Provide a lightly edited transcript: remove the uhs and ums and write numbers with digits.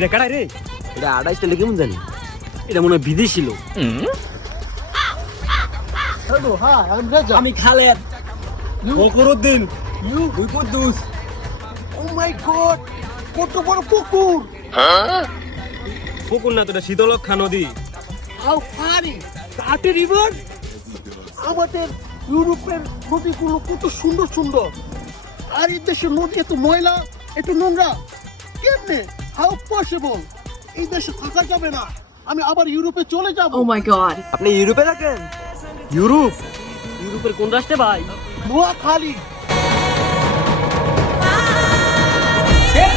এটা কারা রে? এটা 28 কেমন জানি? এটা মনে হয় বিদেশি লোক। Hello, hi, I'm Reza. আমি খালেদ, ফখরুদ্দিন, তুই কুদ্দুস। Oh my God, কত বড় পুকুর! পুকুর না তো, এটা শীতলক্ষা নদী। How funny! That river? আমাদের ইউরোপের নদীগুলো কত সুন্দর সুন্দর, আর এই দেশের নদী এত ময়লা, এত নোংরা। কেমনে? How possible? এই দেশে থাকা যাবে না। আমি আবার ইউরোপে চলে যাব। Oh my god. আপনি ইউরোপে থাকেন? ইউরোপ? ইউরোপের কোন রাষ্ট্রে ভাই? নোয়াখালী। Hey,